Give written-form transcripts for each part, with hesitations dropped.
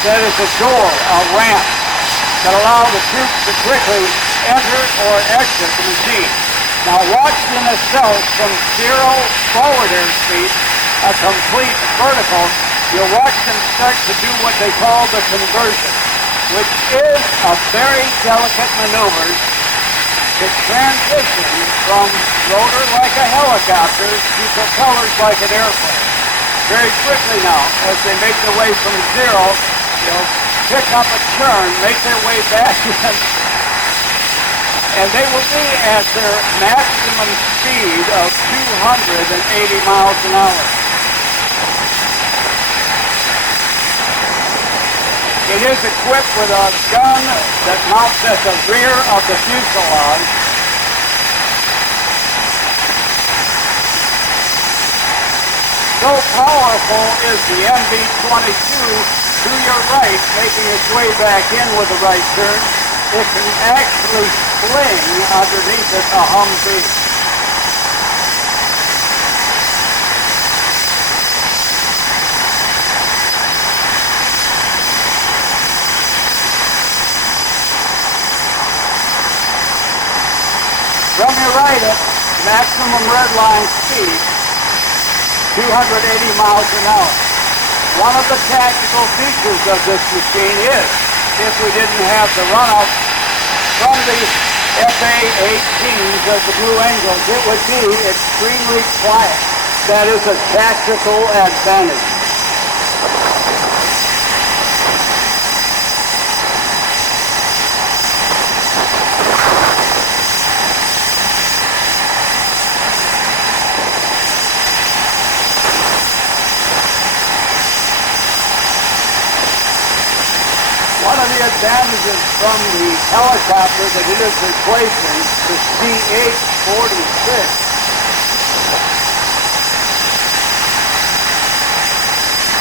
that is a door, a ramp, that allow the troops to quickly enter or exit the machine. Now watch the nacelles from 0 forward airspeed, a complete vertical. You'll watch them start to do what they call the conversion, which is a very delicate maneuver to transition from rotor like a helicopter to propellers like an airplane. Very quickly now, as they make their way from 0, they'll pick up a turn, make their way back in, and they will be at their maximum speed of 280 miles an hour. It is equipped with a gun that mounts at the rear of the fuselage. So powerful is the V-22 to your right, making its way back in with a right turn. It can actually fling underneath it a Humvee. From your right at maximum redline speed, 280 miles an hour. One of the tactical features of this machine is, if we didn't have the run-up from the FA-18s of the Blue Angels, it would be extremely quiet. That is a tactical advantage. One of the advantages from the helicopter that it is replacing, the CH-46,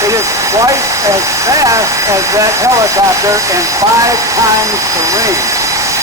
it is twice as fast as that helicopter and 5 times the range.